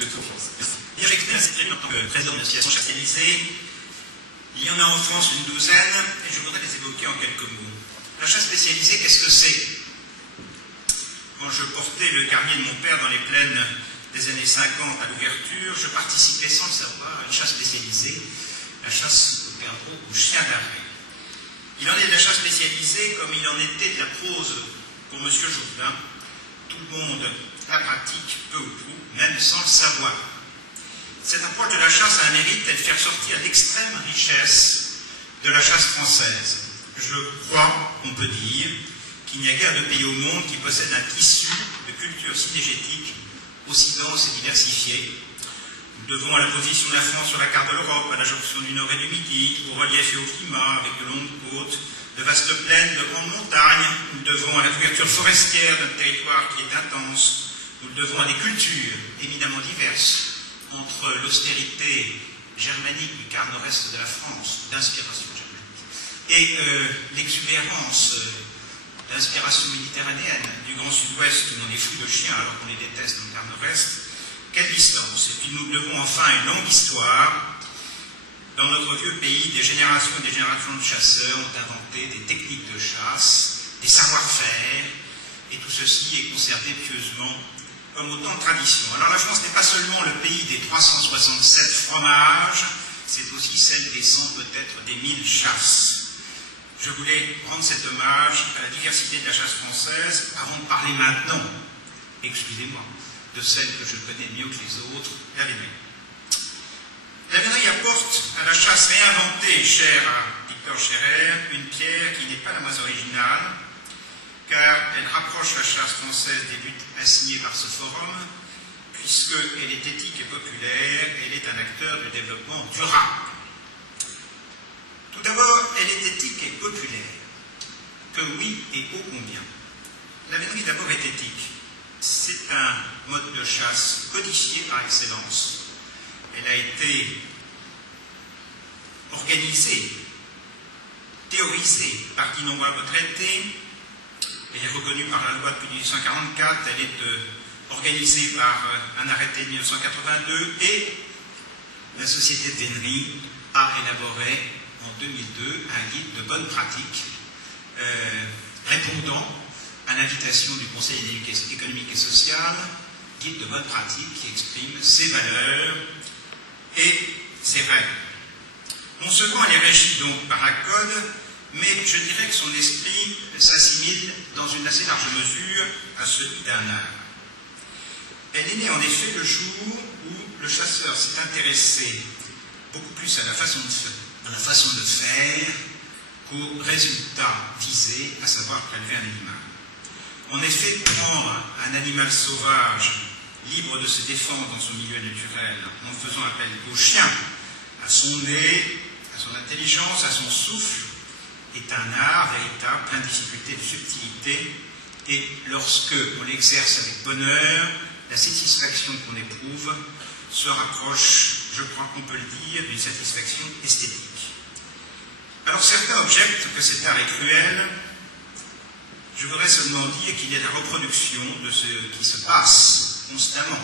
faites confiance. J'ai exprimé à cette tribune en tant que président de l'association Chasse Élysée. Il y en a en France une douzaine, et je voudrais les évoquer en quelques mots. La chasse spécialisée, qu'est-ce que c'est? Quand je portais le carnier de mon père dans les plaines des années 50 à l'ouverture, je participais sans le savoir à une chasse spécialisée, la chasse au perdreau ou chien d'arrêt. Il en est de la chasse spécialisée comme il en était de la prose pour M. Jourdain. Tout le monde la pratique, peu ou prou, même sans le savoir. Cette approche de la chasse a un mérite, elle fait ressortir l'extrême richesse de la chasse française. Je crois, on peut dire, qu'il n'y a guère de pays au monde qui possède un tissu de culture synégétique aussi dense et diversifié. Nous devons à la position de la France sur la carte de l'Europe, à la jonction du Nord et du Midi, au relief et au climat, avec de longues côtes, de vastes plaines, de grandes montagnes. Nous devons à la couverture forestière d'un territoire qui est intense. Nous le devons à des cultures éminemment diverses, entre l'austérité germanique du quart nord-est de la France, d'inspiration germanique, et l'exubérance d'inspiration méditerranéenne du grand sud-ouest où on est fou de chiens alors qu'on les déteste dans le quart nord-est. Quelle distance! Et puis nous devons enfin une longue histoire. Dans notre vieux pays, des générations et des générations de chasseurs ont inventé des techniques de chasse, des savoir-faire, et tout ceci est conservé pieusement comme autant de traditions. Alors la France n'est pas seulement le pays des 367 fromages, c'est aussi celle des 100, peut-être des 1000 chasses. Je voulais rendre cet hommage à la diversité de la chasse française avant de parler maintenant, excusez-moi, de celle que je connais mieux que les autres, la vénerie. La vénerie apporte à la chasse réinventée, chère à Victor Scherer, une pierre qui n'est pas la moins originale, car elle rapproche la chasse française des buts assignés par ce forum, puisqu'elle est éthique et populaire, elle est un acteur du développement durable. Tout d'abord, elle est éthique et populaire, que oui et ô combien. La vénerie d'abord est éthique. C'est un mode de chasse codifié par excellence. Elle a été organisée, théorisée par d'innombrables traités. Elle est reconnue par la loi depuis 1844. Elle est organisée par un arrêté de 1982 et la société de vénerie a élaboré en 2002 un guide de bonne pratique répondant à l'invitation du Conseil économique et social, guide de bonne pratique qui exprime ses valeurs et ses règles. Non seulement elle est régie donc par un code, mais je dirais que son esprit s'assimile dans une assez large mesure à celui d'un art. Elle est née en effet le jour où le chasseur s'est intéressé beaucoup plus à la façon de faire qu'au résultat visé, à savoir prélever un animal. En effet, prendre un animal sauvage, libre de se défendre dans son milieu naturel, en faisant appel au chien, à son nez, à son intelligence, à son souffle, est un art véritable, plein de difficultés, de subtilité, et lorsque on l'exerce avec bonheur, la satisfaction qu'on éprouve se rapproche, je crois qu'on peut le dire, d'une satisfaction esthétique. Alors certains objectent que cet art est cruel. Je voudrais seulement dire qu'il y a la reproduction de ce qui se passe constamment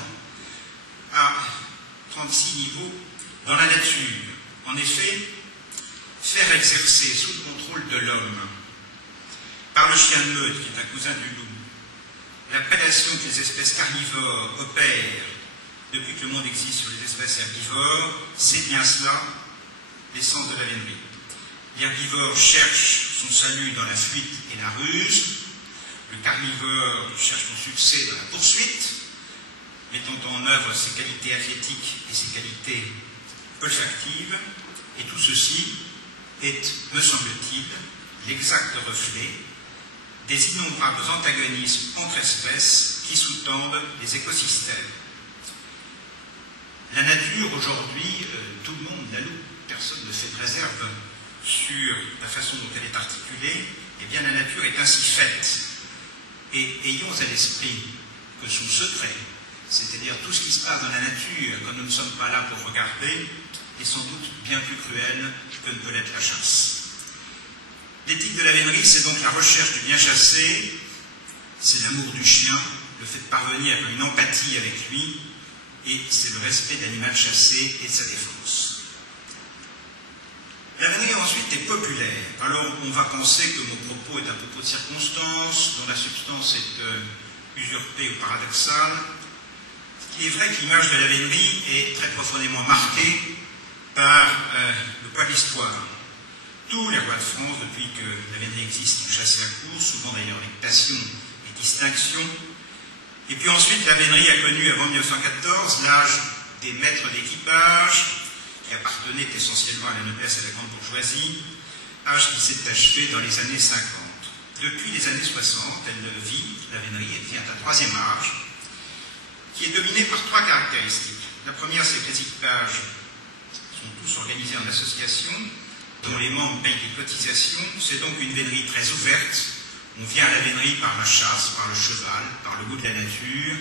à 36 niveaux dans la nature. En effet, faire exercer sous le contrôle de l'homme par le chien de meute, qui est un cousin du loup, la prédation que les espèces carnivores opèrent depuis que le monde existe sur les espèces herbivores, c'est bien cela l'essence de la vénerie. L'herbivore cherche son salut dans la fuite et la ruse, le carnivore cherche le succès dans la poursuite, mettant en œuvre ses qualités athlétiques et ses qualités olfactives, et tout ceci est, me semble-t-il, l'exact reflet des innombrables antagonismes entre espèces qui sous-tendent les écosystèmes. La nature, aujourd'hui, tout le monde la loue, personne ne fait de réserve sur la façon dont elle est articulée. Eh bien, la nature est ainsi faite. Et ayons à l'esprit que son secret, c'est-à-dire tout ce qui se passe dans la nature, quand nous ne sommes pas là pour regarder, est sans doute bien plus cruel que ne peut l'être la chasse. L'éthique de la vénerie, c'est donc la recherche du bien chassé, c'est l'amour du chien, le fait de parvenir à une empathie avec lui, et c'est le respect de l'animal chassé et de sa défense. La vénerie ensuite est populaire. Alors on va penser que mon propos est un propos de circonstance, dont la substance est usurpée ou paradoxale. Il est vrai que l'image de la vénerie est très profondément marquée par le poids de l'histoire. Tous les rois de France, depuis que la vénerie existe, ont chassé la course, souvent d'ailleurs avec passion et distinction. Et puis ensuite, la vénerie a connu avant 1914 l'âge des maîtres d'équipage, qui appartenait essentiellement à la noblesse et à la grande bourgeoisie, âge qui s'est achevé dans les années 50. Depuis les années 60, elle vit, la vénerie, elle vient un troisième âge, qui est dominé par trois caractéristiques. La première, c'est que les équipages sont tous organisés en associations, dont les membres payent des cotisations. C'est donc une vénerie très ouverte. On vient à la vénerie par la chasse, par le cheval, par le goût de la nature.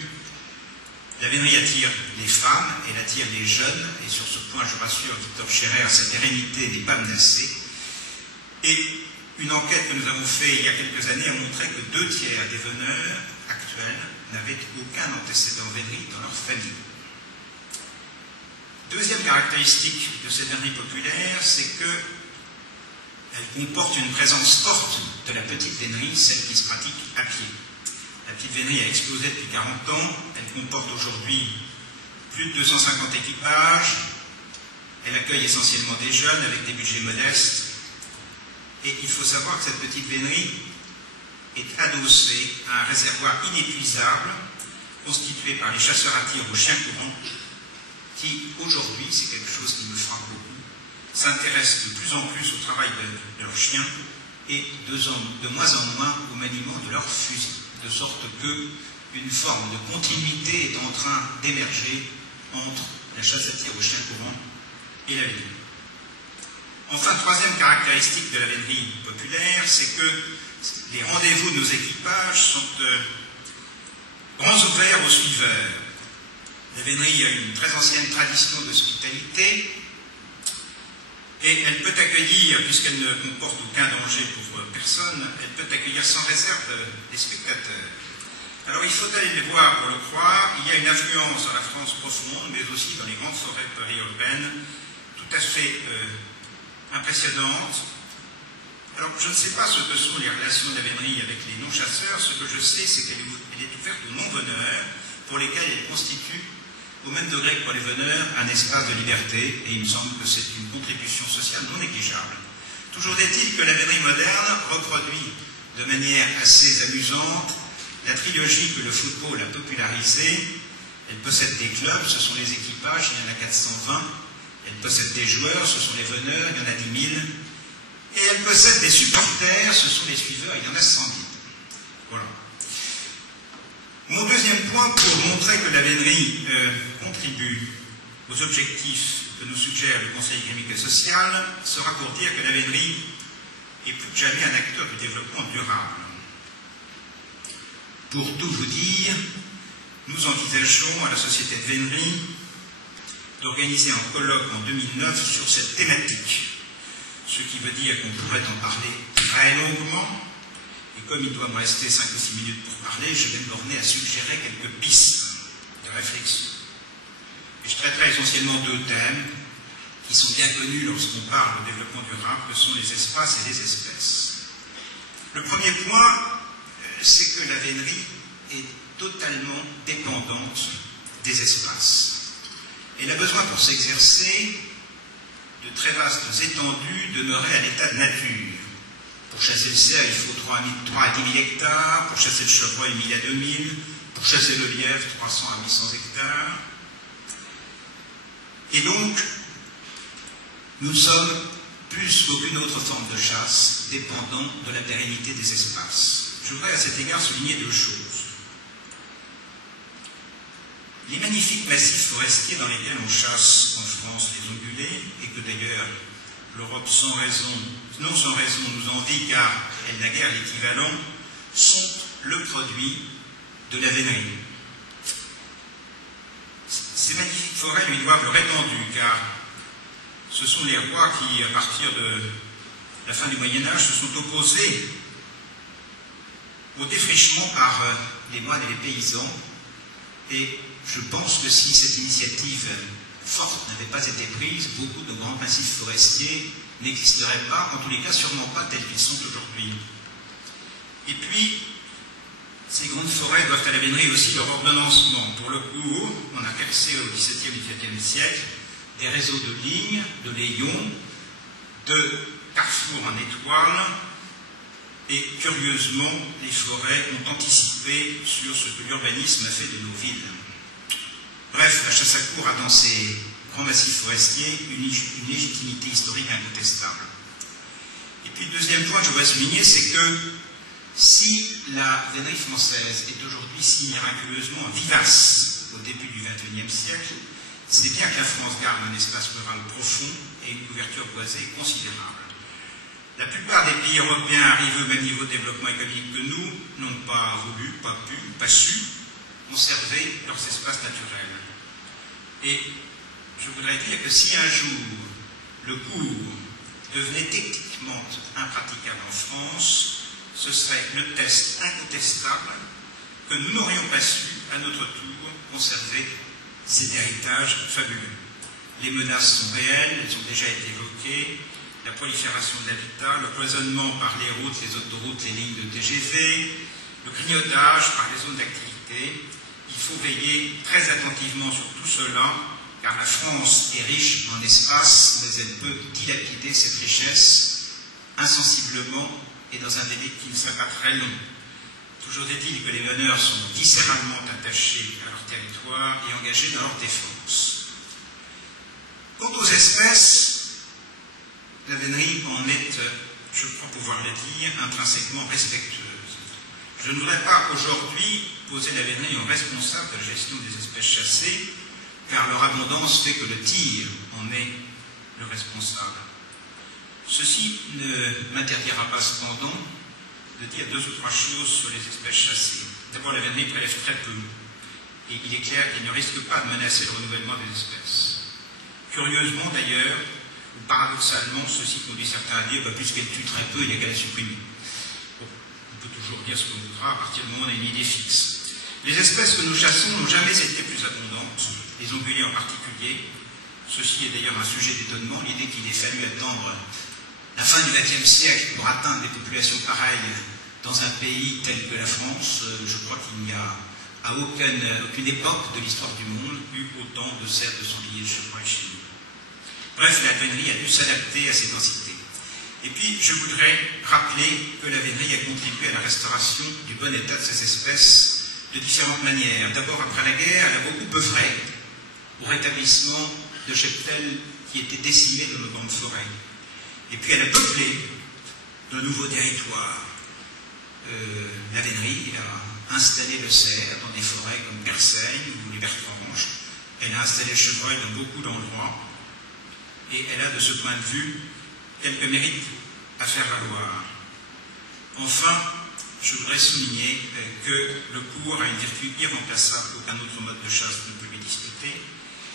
La vénerie attire les femmes, elle attire les jeunes, et sur ce point, je rassure Victor Scherer, sa pérennité n'est pas menacée. Et une enquête que nous avons faite il y a quelques années a montré que 2 tiers des veneurs actuels n'avaient aucun antécédent vénerie dans leur famille. Deuxième caractéristique de cette vénerie populaire, c'est qu'elle comporte une présence forte de la petite vénerie, celle qui se pratique à pied. La petite vénerie a explosé depuis 40 ans, elle comporte aujourd'hui plus de 250 équipages, elle accueille essentiellement des jeunes avec des budgets modestes, et il faut savoir que cette petite vénerie est adossée à un réservoir inépuisable constitué par les chasseurs à tir aux chiens courants, qui aujourd'hui, c'est quelque chose qui me frappe beaucoup, s'intéressent de plus en plus au travail de leurs chiens et de moins en moins au maniement de leurs fusils, de sorte qu'une forme de continuité est en train d'émerger entre la chasse à tir aux chiens courants et la vénerie. Enfin, troisième caractéristique de la vénerie populaire, c'est que les rendez-vous de nos équipages sont grands ouverts aux suiveurs. La vénerie a une très ancienne tradition d'hospitalité et elle peut accueillir, puisqu'elle ne comporte aucun danger pour personne, elle peut accueillir sans réserve les spectateurs. Alors il faut aller les voir pour le croire. Il y a une affluence dans la France profonde, mais aussi dans les grandes forêts périurbaines, tout à fait impressionnante. Alors je ne sais pas ce que sont les relations de la vénerie avec les non-chasseurs. Ce que je sais, c'est qu'elle est ouverte aux non-veneurs, pour lesquels elle constitue, au même degré que pour les veneurs, un espace de liberté, et il me semble que c'est une contribution sociale non négligeable. Toujours est-il que la vénerie moderne reproduit de manière assez amusante la trilogie que le football a popularisée. Elle possède des clubs, ce sont les équipages, il y en a 420. Elle possède des joueurs, ce sont les veneurs, il y en a 10 000. Et elle possède des supporters, ce sont les suiveurs, il y en a 100 000. Voilà. Mon deuxième point, pour montrer que la vénerie contribue aux objectifs que nous suggère le Conseil économique et social, sera pour dire que la vénerie est plus que jamais un acteur du développement durable. Pour tout vous dire, nous envisageons à la Société de vénerie d'organiser un colloque en 2009 sur cette thématique, ce qui veut dire qu'on pourrait en parler très longuement. Et comme il doit me rester 5 ou 6 minutes pour parler, je vais me borner à suggérer quelques pistes de réflexion. Et je traiterai essentiellement 2 thèmes qui sont bien connus lorsqu'on parle de développement durable, que sont les espaces et les espèces. Le premier point, c'est que la vénerie est totalement dépendante des espaces. Elle a besoin pour s'exercer de très vastes étendues demeurées à l'état de nature. Pour chasser le cerf, il faut 3 à 10 000 hectares, pour chasser le chevreuil, 1000 à 2000, pour chasser le lièvre, 300 à 800 hectares. Et donc, nous sommes, plus qu'aucune autre forme de chasse, dépendants de la pérennité des espaces. Je voudrais à cet égard souligner 2 choses. Les magnifiques massifs forestiers dans lesquels on chasse en France les ongulés, et que d'ailleurs l'Europe non sans raison nous envie car elle n'a guère l'équivalent, sont le produit de la vénerie. Ces magnifiques forêts lui doivent leur étendue, car ce sont les rois qui, à partir de la fin du Moyen-Âge, se sont opposés au défrichement par les moines et les paysans, et je pense que si cette initiative forte n'avait pas été prise, beaucoup de grands massifs forestiers n'existeraient pas, en tous les cas sûrement pas tels qu'ils sont aujourd'hui. Et puis, ces grandes forêts doivent à la vénerie aussi leur ordonnancement. Pour le coup, on a percé au XVIIe et XVIIIe siècle des réseaux de lignes, de layons, de carrefours en étoiles, et curieusement, les forêts ont anticipé sur ce que l'urbanisme a fait de nos villes. Bref, la chasse à courre a dans ces grands massifs forestiers une légitimité historique incontestable. Et puis le deuxième point que je voudrais souligner, c'est que si la vénerie française est aujourd'hui si miraculeusement vivace au début du XXIe siècle, c'est bien que la France garde un espace rural profond et une couverture boisée considérable. La plupart des pays européens arrivés au même niveau de développement économique que nous n'ont pas voulu, pas pu, pas su conserver leurs espaces naturels. Et je voudrais dire que si un jour le cours devenait techniquement impraticable en France, ce serait le test incontestable que nous n'aurions pas su, à notre tour, conserver cet héritage fabuleux. Les menaces sont réelles, elles ont déjà été évoquées, la prolifération de l'habitat, le cloisonnement par les routes, les autoroutes, les lignes de TGV, le grignotage par les zones d'activité. Il faut veiller très attentivement sur tout cela, car la France est riche en espace, mais elle peut dilapider cette richesse insensiblement et dans un délai qui ne serait pas très long. Toujours est-il que les meneurs sont viscéralement attachés à leur territoire et engagés dans leur défense. Quant aux espèces, la vénerie en est, je crois pouvoir le dire, intrinsèquement respectueuse. Je ne voudrais pas aujourd'hui poser la vénerie en responsable de la gestion des espèces chassées, car leur abondance fait que le tir en est le responsable. Ceci ne m'interdira pas cependant de dire deux ou trois choses sur les espèces chassées. D'abord, la vénerie prélève très peu, et il est clair qu'elle ne risque pas de menacer le renouvellement des espèces. Curieusement d'ailleurs, ou paradoxalement, ceci conduit certains à dire puisqu'elle tue très peu, il n'y a qu'à la supprimer. Bon, on peut toujours dire ce qu'on voudra à partir du moment où on a une idée fixe. Les espèces que nous chassons n'ont jamais été plus abondantes, les ongulés en particulier. Ceci est d'ailleurs un sujet d'étonnement, l'idée qu'il ait fallu attendre la fin du XXe siècle pour atteindre des populations pareilles dans un pays tel que la France. Je crois qu'il n'y a à aucune époque de l'histoire du monde eu autant de cerfs de sangliers de chevreuil chez nous. Bref, la vénerie a dû s'adapter à ces densités. Et puis, je voudrais rappeler que la vénerie a contribué à la restauration du bon état de ces espèces de différentes manières. D'abord, après la guerre, elle a beaucoup œuvré au rétablissement de cheptels qui étaient décimés de nos grandes forêts. Et puis, elle a peuplé de nouveaux territoires. La vénerie a installé le cerf dans des forêts comme Persaigne ou les Bertranges. Elle a installé le chevreuil dans beaucoup d'endroits. Et elle a, de ce point de vue, quelques mérites à faire valoir. Enfin, je voudrais souligner que le cours a une vertu irremplaçable qu'aucun autre mode de chasse ne peut lui disputer,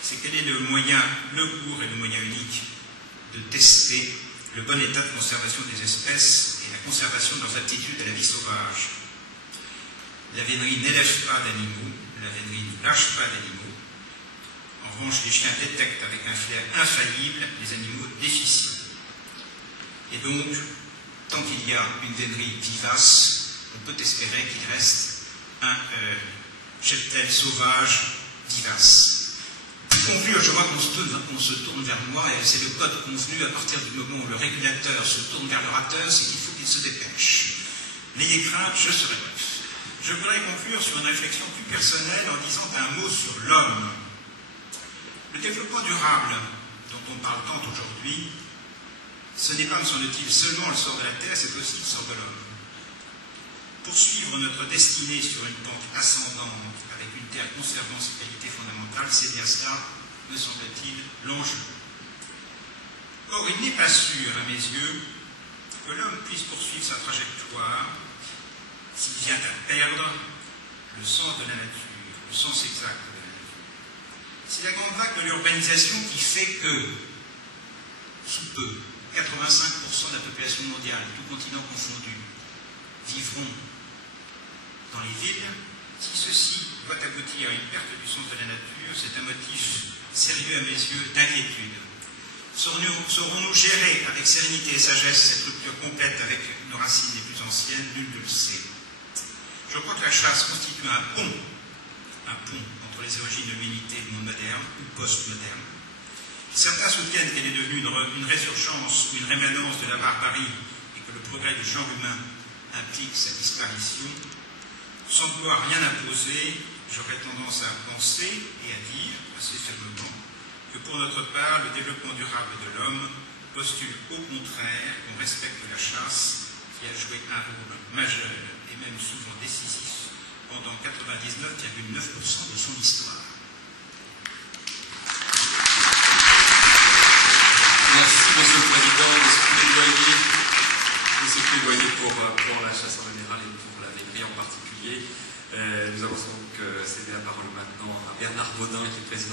c'est qu'elle est le cours est le moyen unique de tester le bon état de conservation des espèces et la conservation de leurs aptitudes à la vie sauvage. La vénerie n'élève pas d'animaux, la vénerie ne lâche pas d'animaux. En revanche, les chiens détectent avec un flair infaillible les animaux déficients. Et donc, tant qu'il y a une vénerie vivace, on peut espérer qu'il reste un cheptel sauvage vivace. Pour conclure, je vois qu'on se tourne vers moi, et c'est le code convenu à partir du moment où le régulateur se tourne vers l'orateur, c'est qu'il faut qu'il se dépêche. N'ayez crainte, je serai bref. Je voudrais conclure sur une réflexion plus personnelle en disant un mot sur l'homme. Le développement durable, dont on parle tant aujourd'hui, ce n'est pas, me semble-t-il, seulement le sort de la Terre, c'est aussi le sort de l'homme. Poursuivre notre destinée sur une pente ascendante avec une Terre conservant ses qualités fondamentales, c'est bien cela, me semble-t-il, l'enjeu. Or, il n'est pas sûr, à mes yeux, que l'homme puisse poursuivre sa trajectoire s'il vient à perdre le sens de la nature, le sens exact de la nature. C'est la grande vague de l'urbanisation qui fait que, sous peu, 85% de la population mondiale, tout continent confondu, vivront dans les villes. Si ceci doit aboutir à une perte du sens de la nature, c'est un motif sérieux à mes yeux d'inquiétude. Saurons-nous gérer avec sérénité et sagesse cette rupture complète avec nos racines les plus anciennes? Nul ne le sait. Je crois que la chasse constitue un pont entre les origines de l'humanité et le monde moderne ou post-moderne. Certains soutiennent qu'elle est devenue une résurgence ou une rémanence de la barbarie et que le progrès du genre humain implique sa disparition. Sans vouloir rien imposer, j'aurais tendance à penser et à dire, assez fermement, que pour notre part, le développement durable de l'homme postule au contraire qu'on respecte la chasse, qui a joué un rôle majeur et même souvent décisif pendant 99,9% de son histoire. Merci, Monsieur le Président, Monsieur Plaidoyer pour la chasse en général et pour la vénerie en particulier. Nous allons donc céder la parole maintenant à Bernard Baudin, qui est président